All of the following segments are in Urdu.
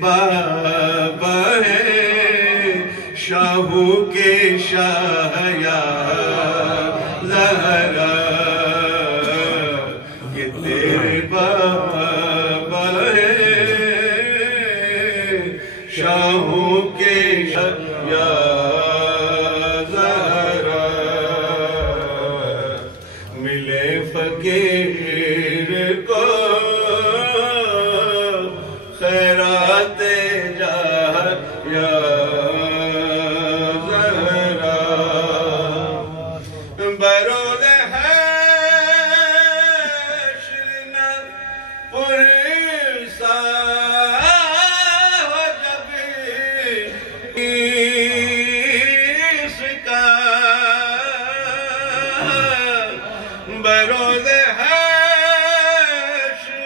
بابا ہے شاہوں کے شاہ یا زہرا یہ تیرے بابا ہے شاہوں کے شاہ یا زہرا ملے فقیر کو خیرات جاہ یا زہرا برود حشر نہ پرسا ہو جب اس کا برود حشر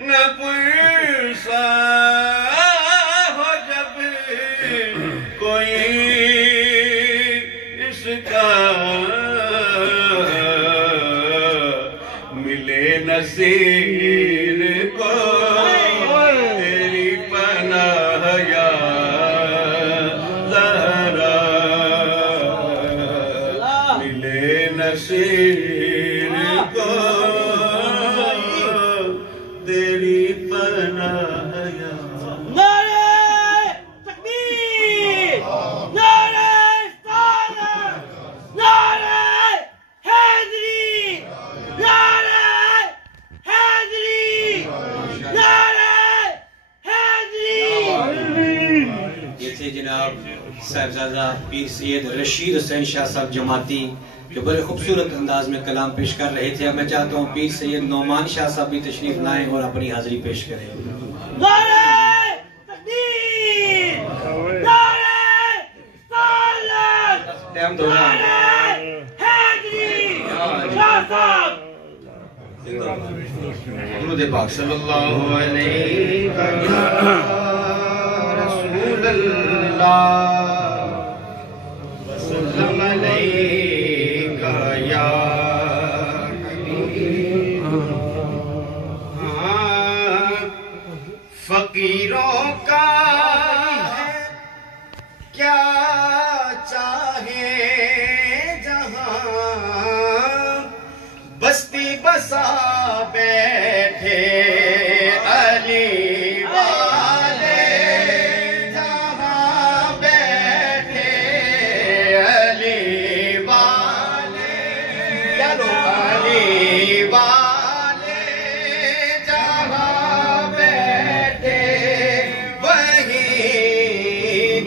نہ پرسا ہو جب کوئی اس کا ملے نصیر کو تیری پناہ یا زہرا ملے نصیر کو تیری پناہ یا نعرہ تکبیر، نعرہ رسالت، نعرہ حیدری، نعرہ حیدری، نعرہ حیدری۔ یہ تھے جناب صاحبزادہ پیر سید رشید حسین شاہ صاحب جماعتی جو بڑے خوبصورت انداز میں کلام پیش کر رہے تھے۔ اب میں چاہتا ہوں پیر سید نعمان شاہ صاحب بھی تشریف لائیں اور اپنی حاضری پیش کریں۔ نعرہ تکبیر، نعرہ رسالت، نعرہ حیدری، شاہ صاحب۔ درود پاک صلی اللہ علیہ رسول اللہ وسلم علیکہ یا حبیب۔ فقیروں کا ہے کیا چاہے جہاں بستی بسا بیٹھے علی والے جہاں بیٹھے علی والے چلو علی والے جہاں بیٹھے وہی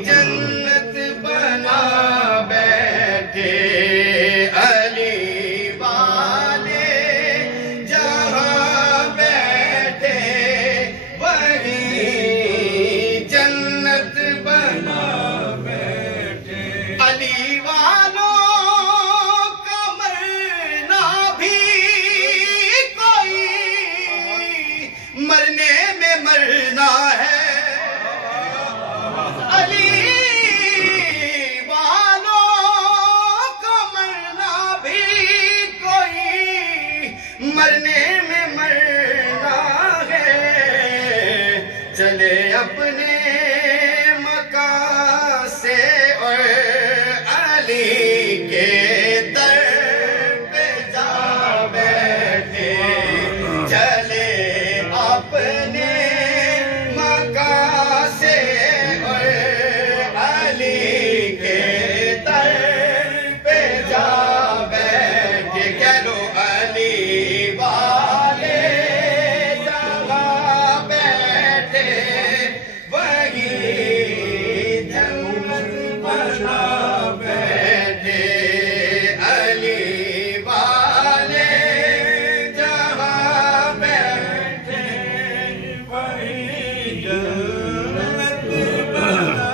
جنت بنا بیٹھے علی والے جہاں بیٹھے وہی جنت بنا بیٹھے علی والوں کا مرنا بھی کوئی مرنے میں مرنا ہے علی والوں کا مرنا بھی کوئی مرنے میں مرنا ہے چلے اپنے مکان سے اور علی کے در پہ جا بیٹھے چلے اپنے مکان سے اور علی کے در پہ جا بیٹھے کہہ لو علی والے جہاں بیٹھے وہی جنت بنا بیٹھے علی والے جہاں بیٹھے وہی جنت بنا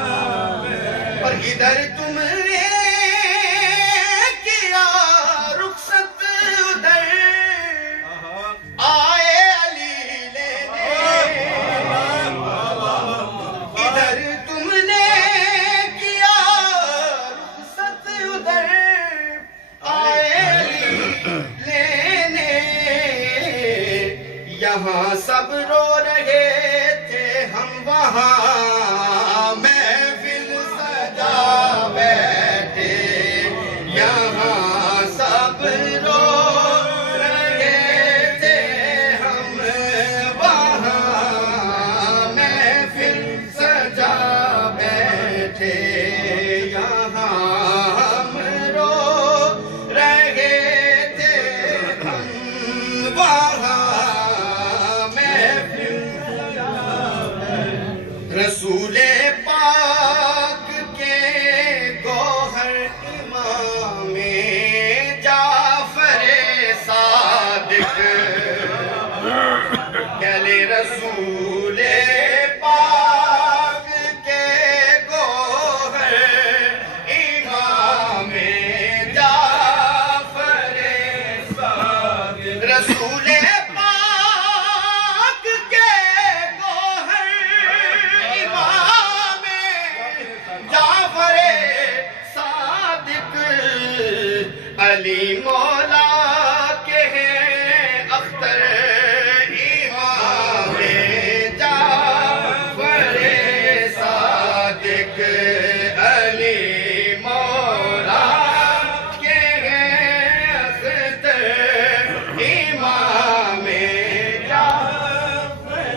بیٹھے اور ادھر تم نے کیا رخصت ادھر آئے علی لینے ادھر تم نے کیا رخصت ادھر آئے علی لینے یہاں سب رو رہے تھے ہم وہاں محفل سجا بیٹھے یہاں سب رو رہے تھے ہم وہاں محفل سجا بیٹھے یہاں ہم رو رہے تھے ہم وہاں رسول پاک کے گوہر امام جعفر صادق گلے رسول پاک کے گوہر امام جعفر صادق رسول علی مولا کے ہیں اختر امام جعفر صادق علی مولا کے ہیں اختر امام جعفر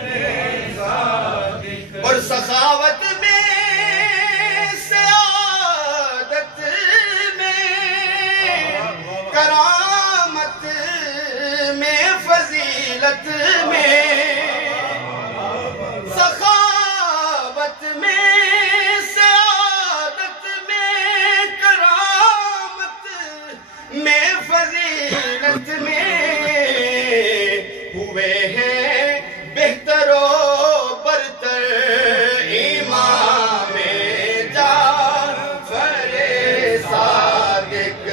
صادق اور سخاوت کرامت میں فضیلت میں سخاوت میں سعادت میں کرامت میں فضیلت میں ہوئے ہیں بہتر و برتر امام جعفر صادق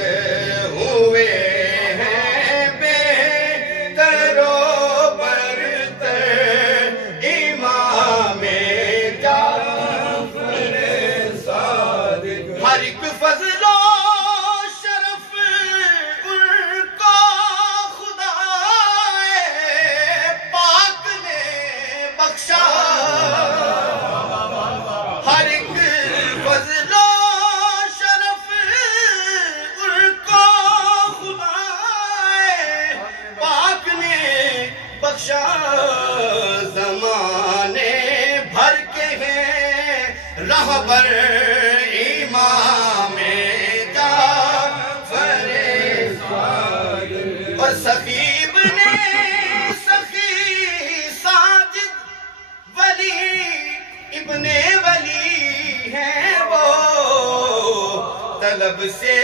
زمانے بھر کے ہیں رہبر امام جعفر صادق اور سخیب نے سخی ساجد ولی ابن ولی ہیں وہ طلب سے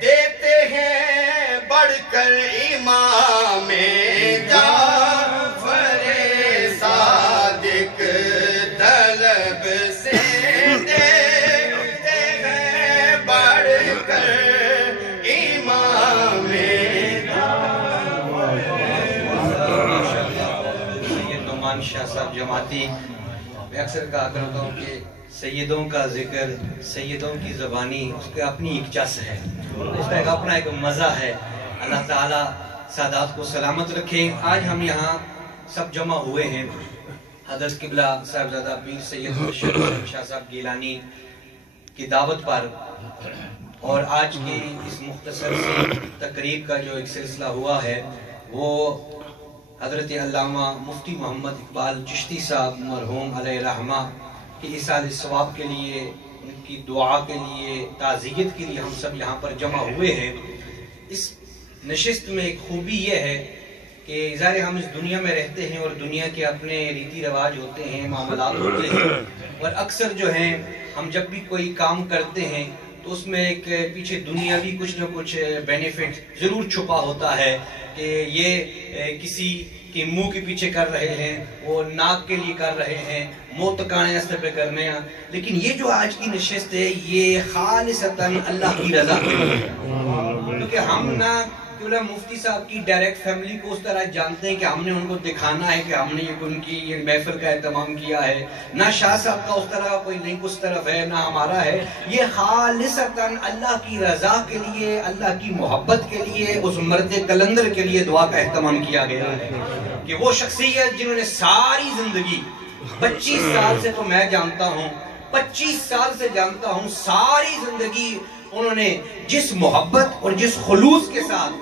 دیتے ہیں بڑھ کر امام جعفر صادق طلب سے دیتے ہیں بڑھ کر امام سید نعمان شاہ صاحب جماعتی میں اکثر کہا کرتا ہوں کہ سیدوں کا ذکر سیدوں کی زبانی اس کا اپنی ایک چس ہے اس کا ایک اپنا ایک مزہ ہے اللہ تعالیٰ سادات کو سلامت رکھیں آج ہم یہاں سب جمع ہوئے ہیں حضرت قبلہ صاحبزادہ پیر سید مرشد شاہ صاحب گیلانی کی دعوت پر اور آج کی اس مختصر سی تقریب کا جو ایک سلسلہ ہوا ہے وہ حضرت علامہ مفتی محمد اقبال چشتی صاحب مرحوم علیہ رحمہ کی ایصال ثواب کے لیے ان کی دعا کے لیے تعزیت کے لیے ہم سب یہاں پر جمع ہوئے ہیں اس نشست میں ایک خوبی یہ ہے کہ ظاہر ہم اس دنیا میں رہتے ہیں اور دنیا کے اپنے ریتی رواج ہوتے ہیں معاملات ہوتے ہیں اور اکثر جو ہیں ہم جب بھی کوئی کام کرتے ہیں تو اس میں ایک پیچھے دنیاوی کچھ نہ کچھ بینیفٹ ضرور چھپا ہوتا ہے کہ یہ کسی کے منہ کے پیچھے کر رہے ہیں وہ ناک کے لیے کر رہے ہیں منہ تکانے اس پہ کرنے ہیں لیکن یہ جو آج کی نشست ہے یہ خالصتاً اللہ کی رضا کے لیے کیونکہ ہم نہ مفتی صاحب کی ڈائریکٹ فیملی کو اس طرح جانتے ہیں کہ ہم نے ان کو دکھانا ہے کہ ہم نے ان کی یہ محفل کا اہتمام کیا ہے نہ شاہ صاحب کا اس طرح کوئی لنک اس طرف ہے نہ ہمارا ہے یہ خالصتاً اللہ کی رضا کے لیے اللہ کی محبت کے لیے اس مرد کلندر کے لیے دعا کا اہتمام کیا گیا ہے کہ وہ شخصیت جنہوں نے ساری زندگی 25 سال سے تو میں جانتا ہوں، 25 سال سے جانتا ہوں، ساری زندگی انہوں نے جس محبت اور جس خلوص کے ساتھ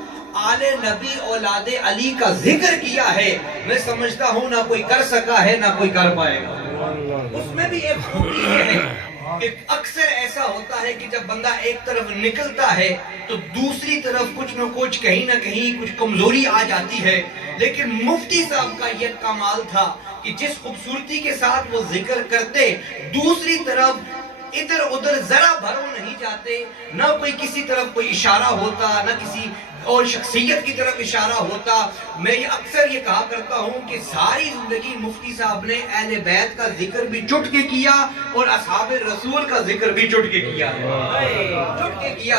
آل نبی اولاد علی کا ذکر کیا ہے، میں سمجھتا ہوں نہ کوئی کر سکا ہے نہ کوئی کر پائے گا۔ اس میں بھی ایک خوبی ہے کہ اکثر ایسا ہوتا ہے کہ جب بندہ ایک طرف نکلتا ہے تو دوسری طرف کچھ نہ کچھ کہیں نہ کہیں کچھ کمزوری آ جاتی ہے، لیکن مفتی صاحب کا یہ کمال تھا کہ جس خوبصورتی کے ساتھ وہ ذکر کرتے، دوسری طرف ادھر ادھر ذرا بھرو نہیں جاتے، نہ کوئی کسی طرف کوئی اشارہ ہوتا، نہ کسی اور شخصیت کی طرف اشارہ ہوتا۔ میں یہ اکثر یہ کہا کرتا ہوں کہ ساری زندگی مفتی صاحب نے اہل بیت کا ذکر بھی چٹ کے کیا اور اصحاب رسول کا ذکر بھی چٹ کے کیا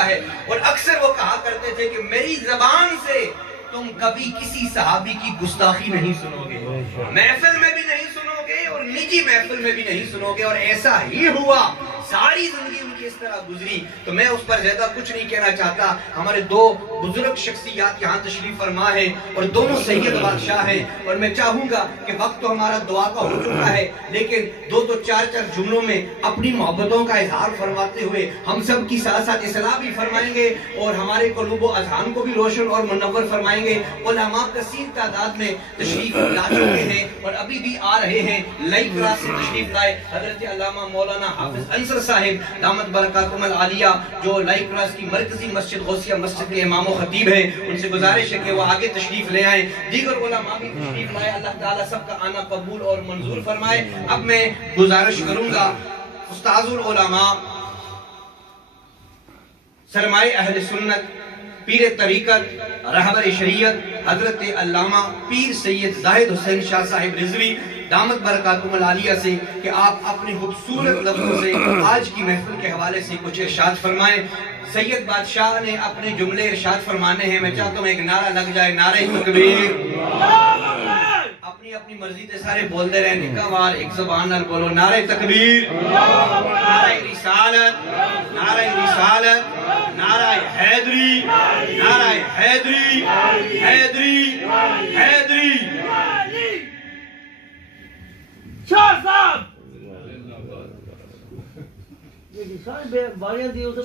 ہے، اور اکثر وہ کہا کرتے تھے کہ میری زبان سے تم کبھی کسی صحابی کی گستاخی نہیں سنو گے، محفل میں بھی نہیں سنو گے اور نجی محفل میں بھی نہیں سنو گے، اور ایسا ہی ہوا، ساری زندگی ان کی اس طرح گزری۔ تو میں اس پر زیادہ کچھ نہیں کہنا چاہتا۔ ہمارے دو بزرگ شخصیات یہاں تشریف فرما ہے اور دونوں سید بادشاہ ہیں، اور میں چاہوں گا کہ وقت تو ہمارا دعا کا ہو چکا ہے، لیکن دو چار جملوں میں اپنی محبتوں کا اظہار فرماتے ہوئے ہم سب کی ساتھ ساتھ اصلاح بھی فرمائیں گے اور ہمارے قلوب و اذہان کو بھی روشن اور منور فرمائیں گے۔ علماء کثیر تعداد میں تشریف لا چکے ہیں اور ابھی بھی آ رہے ہیں۔ لئی کراس سے تشریف لائے حضرت علامہ مولانا حافظ انصر صاحب دامت برکاتہم العالیہ، جو لئی کراس کی مرکزی مسجد غوثیہ مسجد کے امام و خطیب ہیں، ان سے گزارش ہے کہ وہ آگے تشریف لے آئیں۔ دیگر علماء بھی تشریف لائے، اللہ تعالیٰ سب کا آنا قبول اور منظور فرمائے۔ اب میں گزارش کروں گا استاذ العلماء، سرمائے اہل سنت، پیر طریقت، رہبر شریعت حضرت علامہ پیر سید زاہد حسین شاہ صاحب رضوی دامت برکاتہم العالیہ سے کہ آپ اپنے خوبصورت لفظوں سے آج کی محفل کے حوالے سے کچھ ارشاد فرمائیں۔ سید بادشاہ نے اپنے جملے ارشاد فرمانے ہیں، میں چاہتا ہوں ایک نعرہ لگ جائے، نعرہ تکبیر۔ اپنی مرضی تے سارے بول دے رہے ہیں، نکاوار ایک زبان نال بولو، نعرہ تکبیر، نعرہ رسالت، نعرہ رسالت، نعرہ حیدری، نعرہ حیدری، حیدری، حیدری۔ شاہ صاحب سارے باریاں دیو سے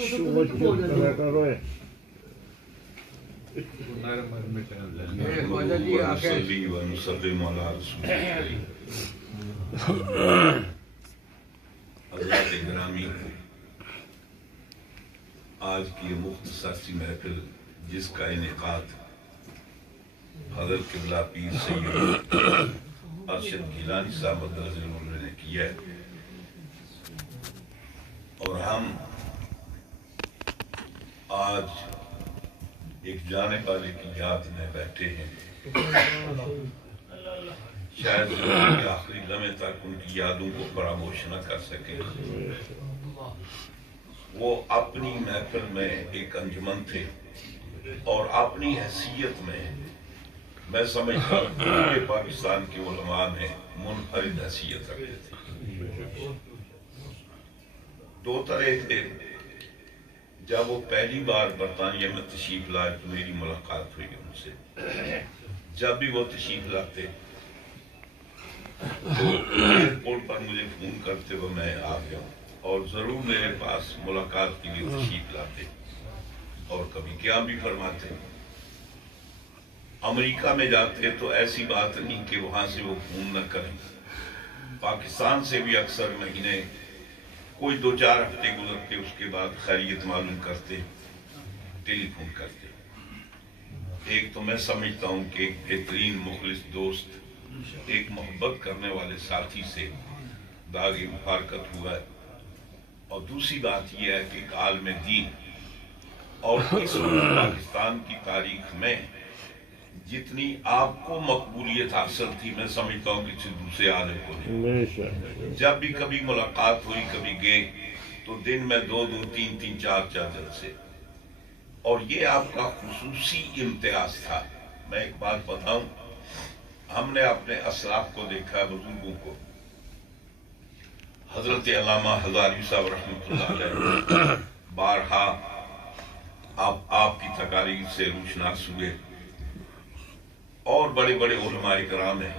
حضرات گرامی، آج کی مختصر سی محفل جس کا انعقاد حضرت قبلہ پیر سید ارشد گیلانی صاحب رضی اللہ عنہ نے کیا ہے، اور ہم آج ایک جانے والے کی یاد میں بیٹھے ہیں۔ شاید زندگی کے آخری لمحے تک ان کی یادوں کو فراموش نہ کر سکیں۔ وہ اپنی محفل میں ایک انجمن تھے اور اپنی حیثیت میں سمجھتا ہوں پورے پاکستان کے علماء میں منفرد حیثیت رکھتے تھے۔ دو طرح تھے، جب وہ پہلی بار برطانیہ میں تشریف لائے تو میری ملاقات ہوئی ان سے۔ جب بھی وہ تشریف لاتے تو ایئرپورٹ پر مجھے فون کرتے وہ میں آ گیا، اور ضرور میرے پاس ملاقات کے لیے تشریف لاتے، اور کبھی کیا بھی فرماتے۔ امریکہ میں جاتے تو ایسی بات نہیں کہ وہاں سے وہ فون نہ کریں، پاکستان سے بھی اکثر مہینے کوئی 2-4 ہفتے گزرتے، اس کے بعد خیریت معلوم کرتے، ٹیلی فون کرتے۔ ایک تو میں سمجھتا ہوں کہ ایک بہترین مخلص دوست، ایک محبت کرنے والے ساتھی سے داغ مفارقت ہوا ہے، اور دوسری بات یہ ہے کہ ایک عالم دین، اور اس پاکستان کی تاریخ میں جتنی آپ کو مقبولیت حاصل تھی میں سمجھتا ہوں کہ دوسرے عالم کو نہیں۔ جب بھی کبھی ملاقات ہوئی، کبھی گئے تو دن میں 2-2, 3-3, 4 جلسے، اور یہ آپ کا خصوصی امتیاز تھا۔ میں ایک بات بتاؤں، ہم نے اپنے اسلاف کو دیکھا، بزرگوں کو، حضرت علامہ ہزاری صاحب رحمۃ اللہ علیہ بارہا آپ کی تقاریر سے روشناس ہوئے، اور بڑے بڑے علماء کرام ہیں،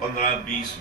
15-20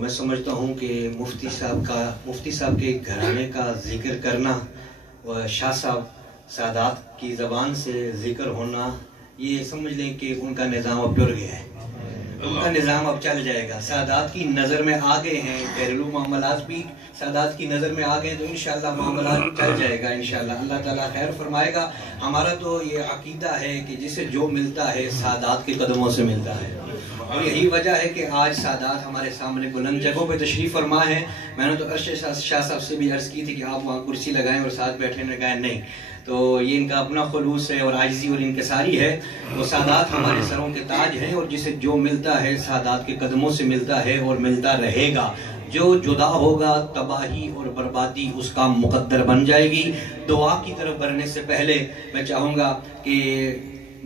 میں سمجھتا ہوں کہ مفتی صاحب کے گھرانے کا ذکر کرنا اور شاہ صاحب سادات کی زبان سے ذکر ہونا، یہ سمجھ لیں کہ ان کا نظام اب ٹر گیا ہے، ان کا نظام اب چل جائے گا۔ سادات کی نظر میں آ گئے ہیں، گھریلو معاملات بھی سادات کی نظر میں آ گئے، تو انشاءاللہ معاملات چل جائے گا انشاءاللہ، اللہ تعالیٰ خیر فرمائے گا۔ ہمارا تو یہ عقیدہ ہے کہ جسے جو ملتا ہے سادات کے قدموں سے ملتا ہے، اور یہی وجہ ہے کہ آج سادات ہمارے سامنے بلند جگہوں پہ تشریف فرما ہے۔ میں نے تو شاہ صاحب سے بھی عرض کی تھی کہ آپ وہاں کرسی لگائیں اور ساتھ بیٹھے، نے کہا نہیں، تو یہ ان کا اپنا خلوص ہے اور عاجزی اور انکساری ہے۔ تو سادات ہمارے سروں کے تاج ہیں، اور جسے جو ملتا ہے سادات کے قدموں سے ملتا ہے اور ملتا رہے گا۔ جو جدا ہوگا تباہی اور بربادی اس کا مقدر بن جائے گی۔ دعا کی طرف بڑھنے سے پہلے میں چاہوں گا کہ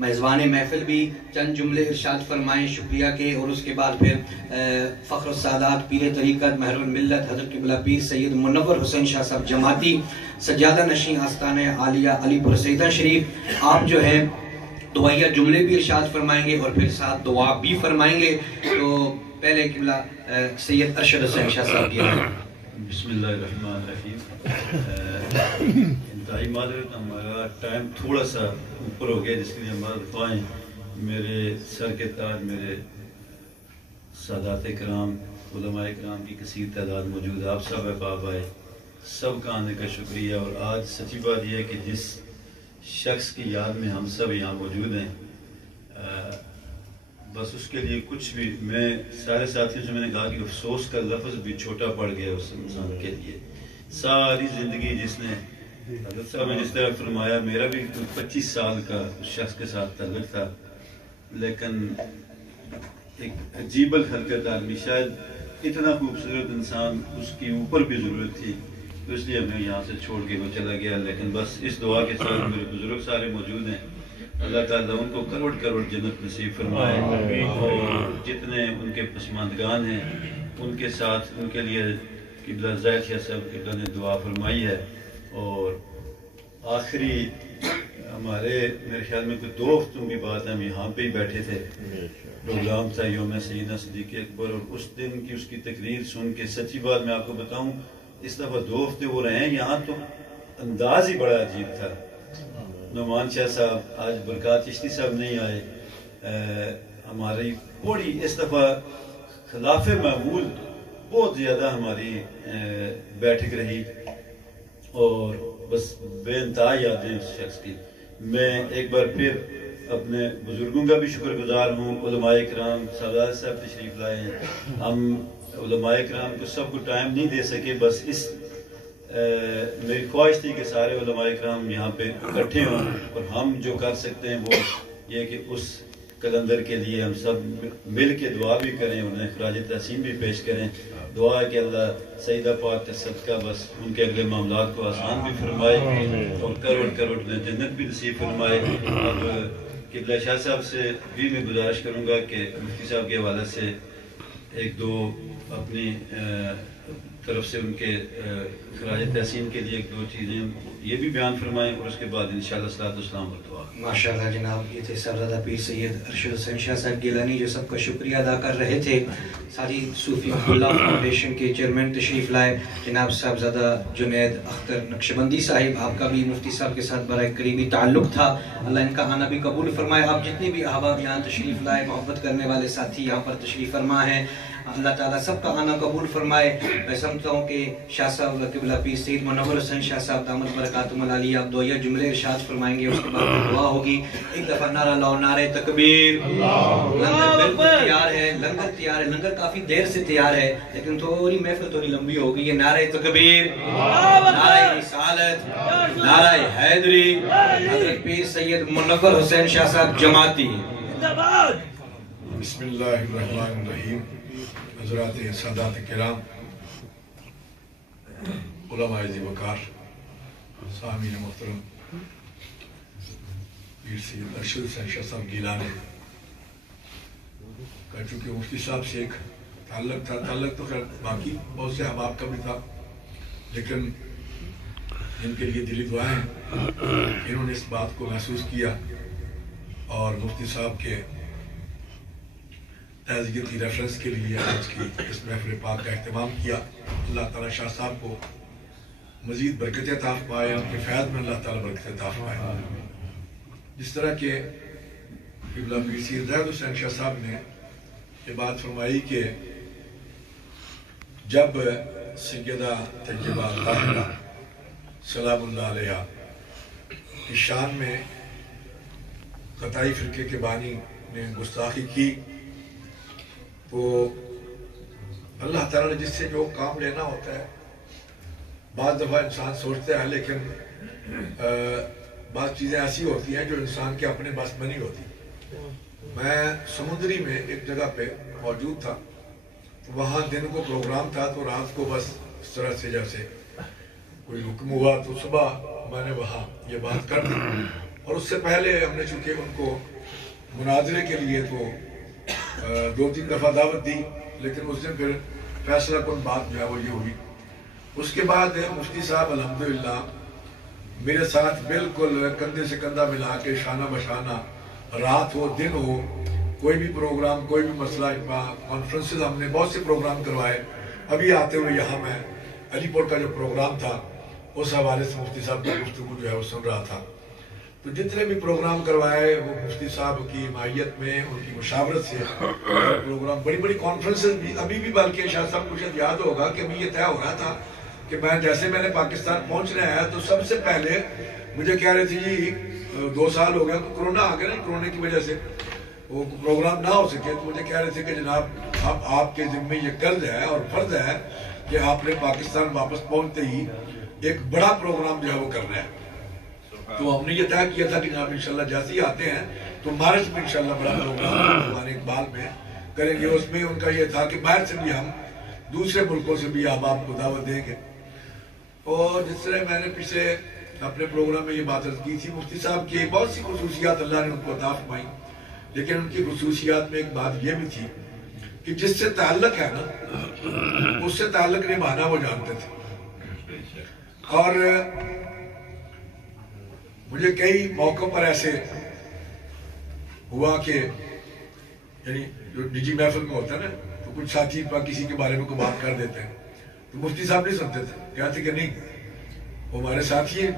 میزبان محفل بھی چند جملے ارشاد فرمائیں شکریہ کے، اور اس کے بعد پھر فخر السادات پیر طریقت مہر الملت حضرت قبلہ پیر سید منور حسین شاہ صاحب جماعتی سجادہ نشین آستانہ عالیہ علی پور سیدہ شریف، آپ جو ہے دعائیہ جملے بھی ارشاد فرمائیں گے اور پھر ساتھ دعا بھی فرمائیں گے۔ تو پہلے قبلہ سید ارشد حسین شاہ صاحب کی بسم اللہ الرحمن الرحیم۔ انتہائی معذرت، ہمارا ٹائم تھوڑا سا اوپر ہو گیا، جس کے لیے ہم معذرت خواہ ہیں۔ میرے سر کے تاج، میرے سادات کرام، علماء کرام کی کثیر تعداد موجود، آپ سب احباب آئے، سب کا آنے کا شکریہ۔ اور آج سچی بات یہ ہے کہ جس شخص کی یاد میں ہم سب یہاں موجود ہیں، بس اس کے لیے کچھ بھی، میں سارے ساتھیوں سے میں نے کہا کہ افسوس کا لفظ بھی چھوٹا پڑ گیا اس انسان کے لیے۔ ساری زندگی جس نے، حضرت صاحب نے جس طرح فرمایا، میرا بھی 25 سال کا اس شخص کے ساتھ تعلق تھا، لیکن ایک عجیب الحرکت آدمی، شاید اتنا خوبصورت انسان، اس کی اوپر بھی ضرورت تھی، تو اس لیے ہمیں یہاں سے چھوڑ کے وہ چلا گیا۔ لیکن بس اس دعا کے ساتھ میرے بزرگ سارے موجود ہیں، اللہ تعالیٰ ان کو کروڑ کروڑ جنت نصیب فرمائے، اور جتنے ان کے پسماندگان ہیں ان کے ساتھ، ان کے لیے قبلہ زید شاہ صاحب قبلہ نے دعا فرمائی ہے۔ اور آخری ہمارے میرے خیال میں کوئی 2 ہفتوں کی بات ہے، ہم یہاں پہ ہی بیٹھے تھے، پروگرام تھا یوم سیدنا صدیق اکبر، اور اس دن کی اس کی تقریر سن کے سچی بات میں آپ کو بتاؤں، اس دفعہ 2 ہفتے وہ رہے ہیں یہاں، تو انداز ہی بڑا عجیب تھا۔ نعمان شاہ صاحب، آج برکات چشتی صاحب نہیں آئے، ہماری بڑی اس دفعہ خلاف معمول بہت زیادہ ہماری بیٹھک رہی، اور بس بے انتہا یادیں اس شخص کی۔ میں ایک بار پھر اپنے بزرگوں کا بھی شکر گزار ہوں، علماء کرام سادات صاحب تشریف لائے ہیں، ہم علماء کرام کو سب کو ٹائم نہیں دے سکے، بس اس میری خواہش تھی کہ سارے علماء کرام یہاں پہ اکٹھے ہوں، اور ہم جو کر سکتے ہیں وہ یہ کہ اس کلندر کے لیے ہم سب مل کے دعا بھی کریں، انہیں خراج تحسین بھی پیش کریں۔ دعا ہے کہ اللہ سیدہ پاک کا صدقہ بس ان کے اگلے معاملات کو آسان بھی فرمائے، اور کروڑ کروڑ جنت بھی نصیب فرمائے۔ اب قبلہ شاہ صاحب سے بھی میں گزارش کروں گا کہ مفتی صاحب کے حوالے سے 1-2 اپنی طرف سے ان کے خراج تحسین کے لیے 1-2 چیزیں یہ بھی بیان فرمائیں، اور اس کے بعد انشاءاللہ صلاۃ والسلام اور دعا۔ ماشاءاللہ جناب، یہ تھے صاحبزادہ پیر سید ارشد حسین شاہ صاحب گیلانی، جو سب کا شکریہ ادا کر رہے تھے۔ ساری صوفی عبداللہ فاؤنڈیشن کے چیئرمین تشریف لائے جناب صاحبزادہ جنید اختر نقشبندی صاحب، آپ کا بھی مفتی صاحب کے ساتھ بڑا قریبی تعلق تھا، اللہ ان کا آنا بھی قبول فرمائے۔ آپ جتنے بھی احباب یہاں تشریف لائے، محبت کرنے والے ساتھی یہاں پر تشریف فرما ہیں، اللہ تعالیٰ سب کا آنا قبول فرمائے۔ میں سمجھتا ہوں کہ شاہ صاحب قبلہ پیر سید منور حسین شاہ صاحب دامت برکاتہم العالیہ آپ دعائیہ جملے ارشاد فرمائیں گے، اس کے بعد دعا ہوگی۔ ایک دفعہ نعرہ لاؤ، نعرہ تکبیر۔ لنگر بالکل تیار ہے، لنگر تیار ہے، لنگر کافی دیر سے تیار ہے، لیکن تھوڑی محفل تھوڑی لمبی ہوگی۔ یہ نعرہ تکبیر، نعرہ رسالت، نعرہ حیدری، حضرت پیر سید منور حسین شاہ صاحب جماعتی۔ بسم اللہ الرحمن الرحیم۔ حضرات سادات کرام، علماء ذی وقار، سامعین محترم، پیر سید ارشد حسین شاہ صاحب گیلانی کا چونکہ مفتی صاحب سے ایک تعلق تھا، تعلق تو خیر باقی بہت سے احباب کا بھی تھا، لیکن ان کے لیے دلی دعائیں، انہوں نے اس بات کو محسوس کیا اور مفتی صاحب کے ایز یہ تھی ریفرنس کے لیے آج کی اس محفل پاک کا اہتمام کیا. اللہ تعالیٰ شاہ صاحب کو مزید برکت عطا فرمائے، ان کے فیض میں اللہ تعالیٰ برکت عطا فرمائے. جس طرح کہ قبلہ پیر سید زید حسین شاہ صاحب نے یہ بات فرمائی کہ جب سیدہ طیبہ طاہرہ سلام اللہ علیہ کی شان میں قطعی فرقے کے بانی نے گستاخی کی تو اللہ تعالیٰ نے جس سے جو کام لینا ہوتا ہے بعض دفعہ انسان سوچتا ہے لیکن بعض چیزیں ایسی ہوتی ہیں جو انسان کے اپنے بس میں نہیں ہوتی. میں سمندری میں ایک جگہ پہ موجود تھا، وہاں دن کو پروگرام تھا تو رات کو بس اس طرح سے جیسے کوئی حکم ہوا تو صبح میں نے وہاں یہ بات کر دی. اور اس سے پہلے ہم نے چونکہ ان کو مناظرے کے لیے تو 2-3 دفعہ دعوت دی، لیکن اس دن پھر فیصلہ کن بات جو ہے وہ یہ ہوئی. اس کے بعد مفتی صاحب الحمدللہ میرے ساتھ بالکل کندھے سے کندھا ملا کے شانہ بشانہ، رات ہو دن ہو، کوئی بھی پروگرام، کوئی بھی مسئلہ، کانفرنسز ہم نے بہت سے پروگرام کروائے. ابھی آتے ہوئے یہاں میں علی پور کا جو پروگرام تھا اس حوالے سے مفتی صاحب کی گفتگو جو ہے وہ سن رہا تھا. تو جتنے بھی پروگرام کروائے وہ مفتی صاحب کی حمایت میں، ان کی مشاورت سے پروگرام، بڑی بڑی کانفرنسز بھی ابھی بھی، بلکہ شاہ صاحب کو شاید یاد ہوگا کہ ابھی یہ طے ہو رہا تھا کہ میں نے پاکستان پہنچنا ہے تو سب سے پہلے مجھے کہہ رہے تھے جی 2 سال ہو گیا تو کرونا آ گیا نا، کرونا کی وجہ سے وہ پروگرام نہ ہو سکے، تو مجھے کہہ رہے تھے کہ جناب اب آپ کے ذمہ یہ قرض ہے اور فرض ہے کہ آپ نے پاکستان واپس پہنچتے ہی ایک بڑا پروگرام جو ہے وہ کرنا ہے. تو ہم نے یہ طے کیا تھا کہ جناب انشاءاللہ جیسے ہی آتے ہیں تو مارچ میں انشاءاللہ بڑا پروگرام ہمارے اقبال میں کریں گے. اس میں ان کا یہ تھا کہ باہر سے بھی ہم دوسرے ملکوں سے بھی آپ کو دعوت دیں گے. اور جس طرح میں نے پچھلے اپنے پروگرام میں یہ بات عرض کی تھی، مفتی صاحب کی بہت سی خصوصیات اللہ نے ان کو عطا فرمائی، لیکن ان کی خصوصیات میں ایک بات یہ بھی تھی کہ جس سے تعلق ہے نا اس سے تعلق نبھانا وہ جانتے تھے. اور مجھے کئی موقع پر ایسے ہوا کہ یعنی جو نجی محفل میں ہوتا ہے نا تو کچھ ساتھی کسی کے بارے میں کوئی بات کر دیتے ہیں تو مفتی صاحب نہیں سنتے تھے، کہتے کہ نہیں وہ ہمارے ساتھی ہیں،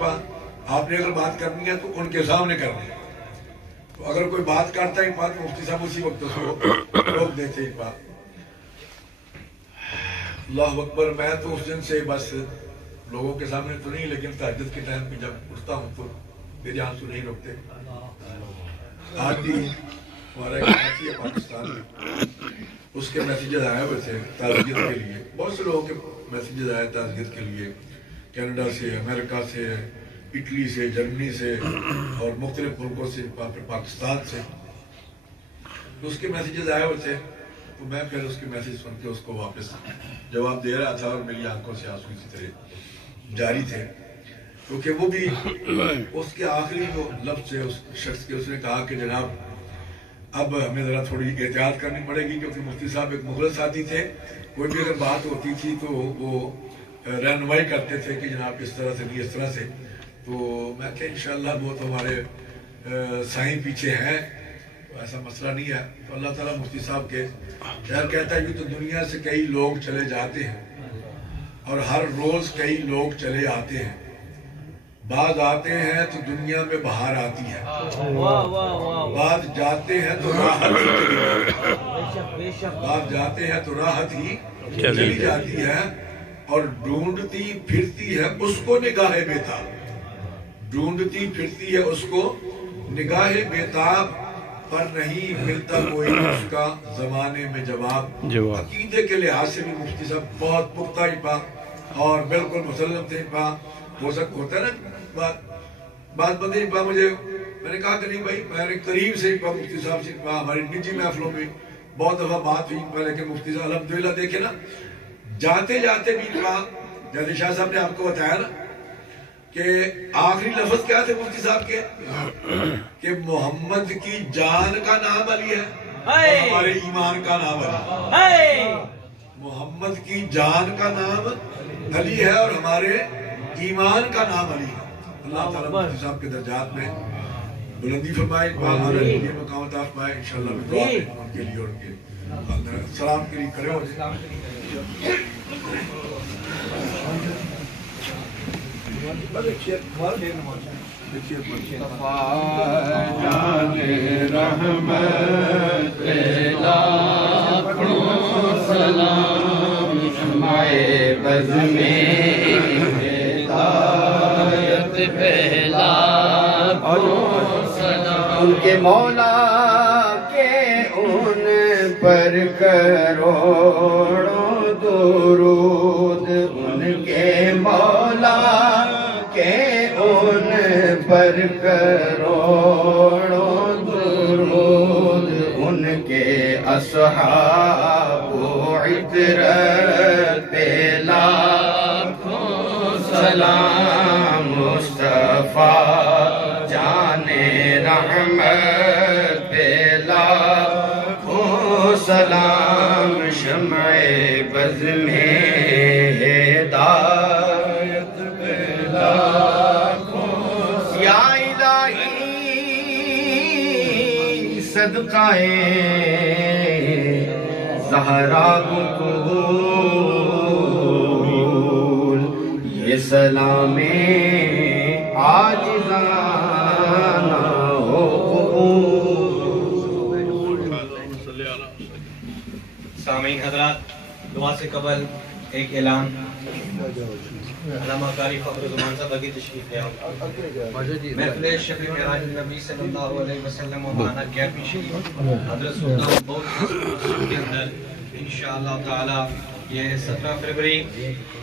آپ نے اگر بات کرنی ہے تو ان کے سامنے کرنی ہے. تو اگر کوئی بات کرتا ہے تو مفتی صاحب اسی وقت اس کو روک دیتے ہیں. اللہ اکبر. میں تو اس دن سے بس لوگوں کے سامنے تو نہیں، لیکن تہجد کے ٹائم پہ جب اٹھتا ہوں تو میرے آنسو نہیں رکتے. آج بھی ہمارا ایک ساتھی ہے پاکستان میں، اس کے میسیجز آئے ہوئے تھے تعزیت کے لیے، بہت سے لوگوں کے میسیجز آئے تعزیت کے لیے، کینیڈا سے، امریکہ سے، اٹلی سے، جرمنی سے اور مختلف ملکوں سے، پاکستان سے. تو اس کے میسیجز آئے ہوئے تھے تو میں پھر اس کے میسیج سن کے اس کو واپس جواب دے رہا تھا اور میری آنکھوں سے آنسو اسی طرح جاری تھے، کیونکہ وہ بھی اس کے آخری جو لفظ سے اس شخص کے، اس نے کہا کہ جناب اب ہمیں ذرا تھوڑی احتیاط کرنی پڑے گی، کیونکہ مفتی صاحب ایک مخلص ساتھی تھے، کوئی بھی اگر بات ہوتی تھی تو وہ رہنمائی کرتے تھے کہ جناب اس طرح سے نہیں، اس طرح سے. تو میں کہ انشاءاللہ وہ تو ہمارے سائیں پیچھے ہیں، ایسا مسئلہ نہیں ہے. تو اللہ تعالیٰ مفتی صاحب کے شاعر کہتا ہے کہ تو دنیا سے کئی لوگ چلے جاتے ہیں اور ہر روز کئی لوگ چلے آتے ہیں، بعض آتے ہیں تو دنیا میں بہار آتی ہے، بعض جاتے ہیں تو راحت ہی چلی جاتی ہے اور ڈھونڈتی پھرتی ہے اس کو نگاہ بیتاب، ڈھونڈتی پھرتی ہے اس کو نگاہ بیتاب، پر نہیں ملتا کوئی اس کا زمانے میں جواب. عقیدے کے لحاظ سے بھی مفتی صاحب بہت پختہ ہی اور بالکل مسلم تھے. ہوتا ہے نا بات بندے مجھے، میں نے کہا کہ نہیں بھائی، میں نے قریب سے مفتی صاحب سے ہماری نجی محفلوں میں بہت دفعہ بات ہوئی، لیکن مفتی صاحب الحمدللہ دیکھیں نا جاتے جاتے بھی جیسے شاہ صاحب نے آپ کو بتایا نا کہ آخری لفظ کیا تھے مفتی صاحب کے کہ محمد کی جان کا نام علی ہے اور ہمارے ایمان کا نام علی. محمد کی جان کا نام علی ہے اور ہمارے ایمان کا نام علی ہے. اللہ تعالیٰ مفتی صاحب کے درجات میں بلندی فرمائے، مقام عطا فرمائے انشاءاللہ. ان کے لیے اور ان کے سلام کے لیے کھڑے ہو ان کے مولا کے ان پر کروڑوں درود، ان کے مولا کے ان پر کروڑوں درود، ان کے اصحاب و عطرت پہ لاکھوں سلام، مصطفیٰ جان رحمت پہ لاکھوں سلام، شمع بز میں ہدایت پہ لاکھوں، یا الہی صدقہ زہرا قبول، یہ سلام عاجزانہ ہو قبول۔ سامعین حضرات، دعا سے قبل ایک اعلان، علامہ قاری فخر زمان صاحب کی تشریف لے آؤ۔ محفل شب معراج النبی صلی اللہ علیہ وسلم و مانا گیپی شریف حضرت سلطان بہت کے اندر انشاءاللہ تعالی یہ 17 فروری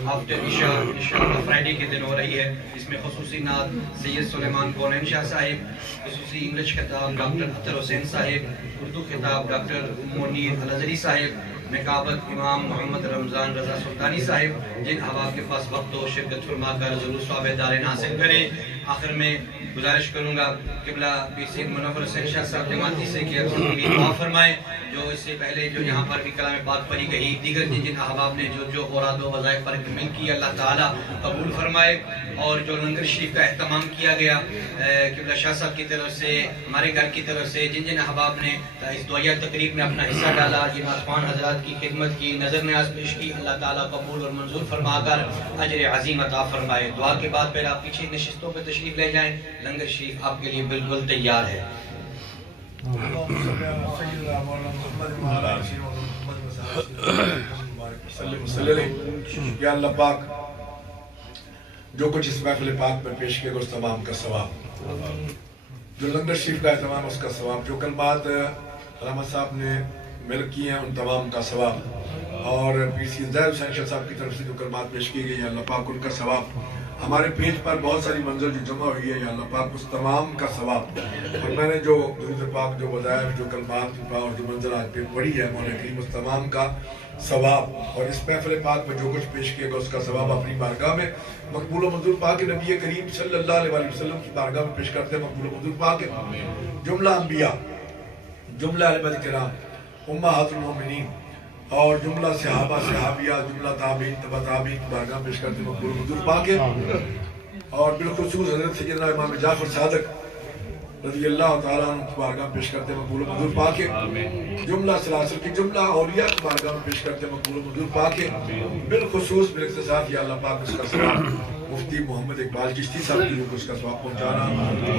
آفٹر عشاء انشاءاللہ فرائیڈے کے دن ہو رہی ہے۔ اس میں خصوصی نعت سید سلیمان کونین شاہ صاحب، خصوصی انگلش خطاب ڈاکٹر اطہر حسین صاحب، اردو خطاب ڈاکٹر منیر الازہری صاحب، نقابت امام محمد رمضان رضا سلطانی صاحب، جن احباب کے پاس وقت ہو شرکت فرما کر ضرور ثواب دارین حاصل کریں۔ آخر میں گزارش کروں گا قبلہ پیر سید منور حسین شاہ صاحب جماعتی سے کہ دعا فرمائیں، جو اس سے پہلے جو یہاں پر بھی کلام پاک پڑھی گئی، دیگر جن احباب نے جو اوراد و وظائف پر اکمل کی، اللہ تعالیٰ قبول فرمائے۔ اور جو لنگر شریف کا اہتمام کیا گیا قبلہ شاہ صاحب کی طرف سے، ہمارے گھر کی طرف سے، جن احباب نے اس دعائیہ تقریب میں اپنا حصہ ڈالا، جن عارفان حضرات کی خدمت کی، نظر نیاز پیش کی، اللہ تعالیٰ قبول اور منظور فرما کر اجر عظیم عطا فرمائے۔ دعا کے بعد پہلے آپ پیچھے نشستوں پہ تشریف لے جائیں، لنگر شریف آپ کے لیے بالکل تیار ہے۔ یا اللہ پاک، جو کچھ اس محفل پاک میں پیش کیا گیا اس تمام کا ثواب، جو لنگر شریف کا اہتمام اس کا ثواب، جو کلمات علامہ صاحب نے مل کی ہیں ان تمام کا ثواب، اور پیر سید زید حسین شاہ صاحب کی طرف سے جو کلمات پیش کی گئی ہیں اللہ پاک ان کا ثواب، ہمارے پیج پر بہت ساری منظر جو جمع ہوئی ہے یا اللہ پاک اس تمام کا ثواب، اور میں نے جو درود پاک، جو وظائف، جو کلمات اور جو منظر آج پہ پڑھی ہے مولا کریم اس تمام کا ثواب، اور اس محفل پاک میں جو کچھ پیش کیا گیا اس کا ثواب اپنی بارگاہ میں مقبول و منظور پاک نبی کریم صلی اللہ علیہ وسلم کی بارگاہ میں پیش کرتے ہیں۔ مقبول و منظور پاک جملہ انبیاء، جملہ اہل بیت کرام، امہات المومنین اور جملہ صحابہ صحابیہ، جملہ تابعین تبع تابعین کی بارگاہ میں پیش کرتے ہیں مقبول و منظور پاک ہے، اور بالخصوص حضرت سیدنا امام جعفر صادق رضی اللہ تعالیٰ عنہ کی بارگاہ میں پیش کرتے ہیں مقبول و منظور پاک ہے، جملہ سلاسل کی، جملہ اولیاء کی بارگاہ میں پیش کرتے ہیں مقبول و منظور پاک ہے، بالخصوص بالاختصاص یا اللہ پاک اس کا ثواب مفتی محمد اقبال چشتی صاحب کی روح کو اس کا ثواب پہنچانا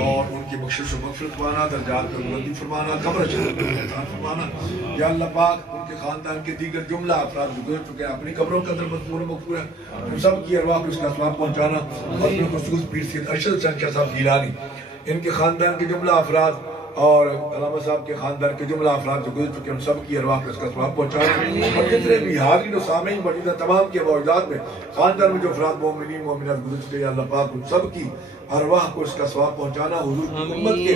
اور ان کی بخشش و مغفرت فرمانا، درجات میں بلندی فرمانا، قبر جنت میں احسان فرمانا، یا اللہ پاک ان کے خاندان کے دیگر جملہ افراد جو گزر چکے ہیں اپنی قبروں کے اندر مقبول و مغفور ہیں، ان سب کی ارواح کو اس کا ثواب پہنچانا، اور بالخصوص پیر سید ارشد حسین شاہ صاحب گیلانی، ان کے خاندان کے جملہ افراد اور علامہ صاحب کے خاندان کے جملہ افراد جو گزر چکے ہیں ان سب کی ارواح کو اس کا ثواب پہنچانا، اور جتنے بھی حاضرین و سامعین موجودہ تمام کے موجودات میں خاندان میں جو افراد مومنین مومنات گزر چکے ہیں اللہ پاک ان سب کی ارواح کو اس کا ثواب پہنچانا، حضور کی امت کے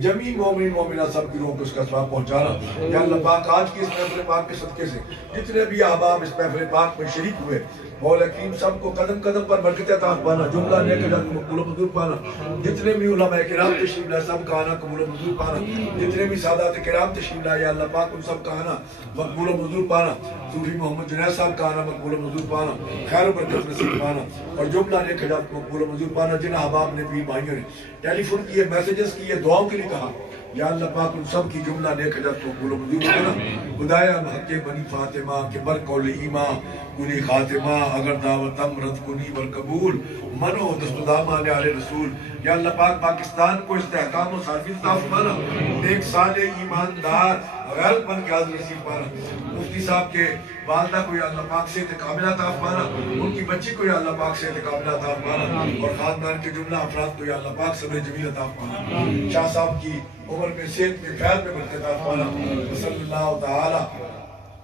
جمیع مومنین مومنات سب کی روح کو اس کا ثواب پہنچانا، یا اللہ پاک آج کی اس محفل پاک کے صدقے سے جتنے بھی احباب اس محفل پاک میں شریک ہوئے مولا کریم سب کو قدم قدم پر برکت عطا پانا، جملہ نیک اجر مقبول و منظور پانا، جتنے بھی علماء کرام تشریف لائے سب کا آنا قبول و منظور پانا، جتنے بھی سادات کرام تشریف لائے یا اللہ پاک ان سب کا آنا مقبول و منظور پانا، صوفی محمد جنید صاحب کا آنا مقبول و منظور پانا، خیر و برکت نصیب پانا، اور جملہ نیک اجر مقبول و منظور پانا، جن احباب نے بھی بھائیوں نے ٹیلی فون کیے، میسیجز کیے، دعاؤں کے لیے کہا یا اللہ پاک ان سب کی جملہ نیک اجر تو قبول و منظور کرنا خدایا حق بنی فاطمہ کے بر قول ایمان کنی خاتمہ اگر دعوتم رد کنی بر قبول منو دست دامان آل رسول یا اللہ پاک پاکستان کو استحکام و صارفین عطا فرمانا ایک صالح ایماندار غیرت مند کے حاضر نصیب پانا مفتی صاحب کے والدہ کو یا اللہ پاک صحت کاملہ عطا فرمانا ان کی بچی کو یا اللہ پاک صحت کاملہ عطا فرمانا اور خاندان کے جملہ افراد کو یا اللہ پاک صبر جمیل عطا فرمانا شاہ صاحب کی عمر میں صحت میں فیض میں برکت عطا فرمانا صلی اللہ تعالی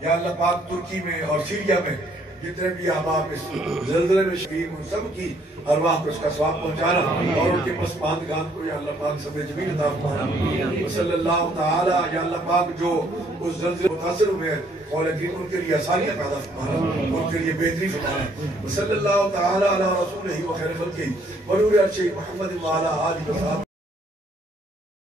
یا اللہ پاک ترکی میں اور سیریا میں جتنے بھی احباب اس زلزلے میں شہید ان سب کی ارواح کو اس کا ثواب پہنچانا اور ان کے پسماندگان کو یا اللہ پاک صبر جمیل عطا فرمانا صلی اللہ تعالی یا اللہ پاک جو اس زلزلے متاثر ہوئے خالقین ان کے لیے آسانیاں پیدا فرمانا ان کے لیے بہتری فرمانا صلی اللہ تعالی علی رسولہ و خیر خلقہ ونور عرش محمد و علی آلہ و صحبہ